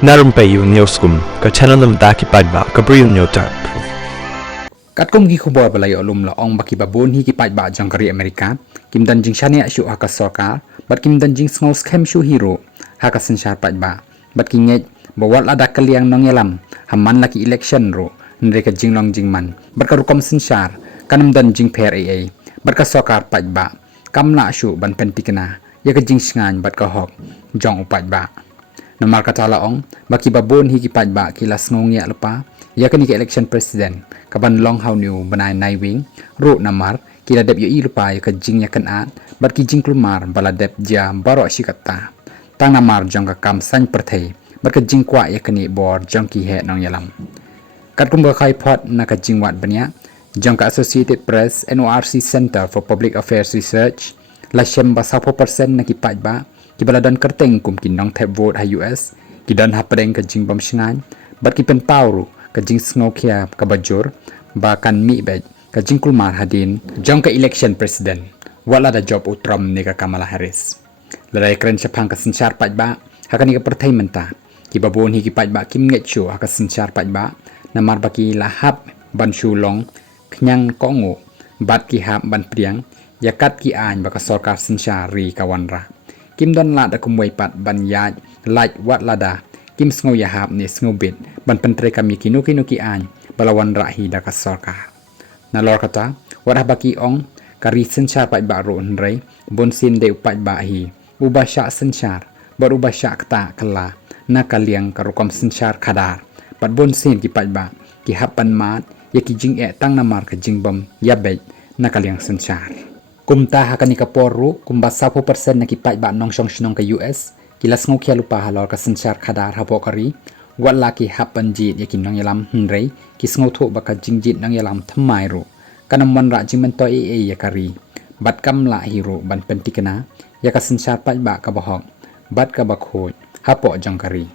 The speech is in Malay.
narum payu newskum ka channel nam daki padba ka briu newtar Katkom gi khubor balay olum la ong baki babon hi ki padba jangkari Amerika kim dan jing shania shu haka sarkar bat kim dan jing sngo scam shu hero haka senshar padba bat ki nget bawat la dakaliang nong yalam hamman laki election ro nreka jing long jing man bat ka rukom senshar kanam dan jing pair aa bat ka sarkar padba kamla shu ban pentikna ya ka jing sngan bat ka hok jong upadba Namar kata laong, baki babon hiki padba kilas ngongya lupa, ya kani ke election president, kaban long how new banai naiwing, ro namar, kila dep yoi lupa ya ka jing ya kan at, bat ki jing klumar bala dep dia baro asikata. Tang namar jong ka kam san perthai, bat ka jing kwa ya kani bor jong ki he nong yalam. Kat kum ka khai pot na ka jing wat banya, jong ka Associated Press NORC Center for Public Affairs Research, la shem ba 10% na ki padba, Kibala dan kerteng kum kinong tap vote ha US kidan ha pedeng ka jing bam shingan bat ki pen pauru ka jing sngokia ka bajur ba kan mi bej ka jing kulmar hadin jong ka election president wala da job utram ni ka Kamala Harris ladai kren chapang ka sinchar pajba ha kan ni ka perthai menta ki babon hi ki pajba kim nget chu ha ka sinchar pajba namar baki lahap ban shulong knyang kongo bat ki hap ban priang yakat ki an ba ka sarkar sinchar ri kawanra Kim don la da kumway pat ban yaj like wat lada kim sngo yahap ni sngo bit ban pentre kami kinu ki an balawan rahi da ka sarkar na lor kata wada baki ong kari senchar pat ba ro nrei bon sin de upat ba hi ubasha senchar bar ubasha kta kala na kaliang karukom senchar kadar pat bon sin ki pat ba ki hapan mat ya ki jing e tang namar ka jing bam yabet na kaliang senchar Kumta hakani ka poru kumba 10% na kipat ba nong shong shnong ka US kilas ngo kya lupa halor ka senchar khadar hapo kari wala ki hapan jit yakin nong yalam hnrei kis ngo tho ba ka jingjit nong yalam thamai ro kanam man ra jingman to ya kari bat kam la hero ban pentikana ya ka senchar pat ba ka bahok bat ka ba khoj hapo jong kari